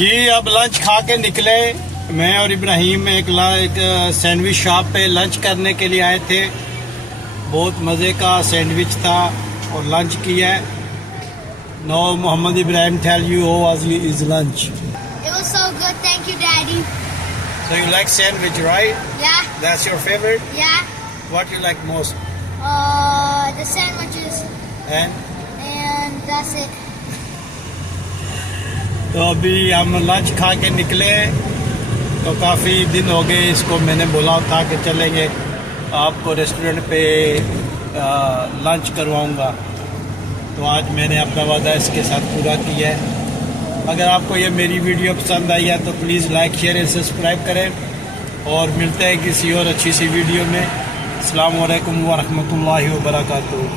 जी अब लंच खा के निकले। मैं और इब्राहिम एक सैंडविच शॉप पे लंच करने के लिए आए थे। बहुत मज़े का सैंडविच था और लंच किया। No Mohammad Ibrahim tell you how was his lunch? It was so good, thank you, Daddy. So you like sandwich, right? Yeah, That's your favorite? yeah. What you like most? The sandwiches, And that's it. तो अभी हम लंच खा के निकले। तो काफ़ी दिन हो गए इसको मैंने बोला था कि चलेंगे आपको रेस्टोरेंट पे लंच करवाऊंगा। तो आज मैंने अपना वादा इसके साथ पूरा किया है। अगर आपको ये मेरी वीडियो पसंद आई है तो please like share and subscribe करें और मिलते हैं किसी और अच्छी सी वीडियो में। अस्सलाम वालेकुम व रहमतुल्लाहि व बरकातहू।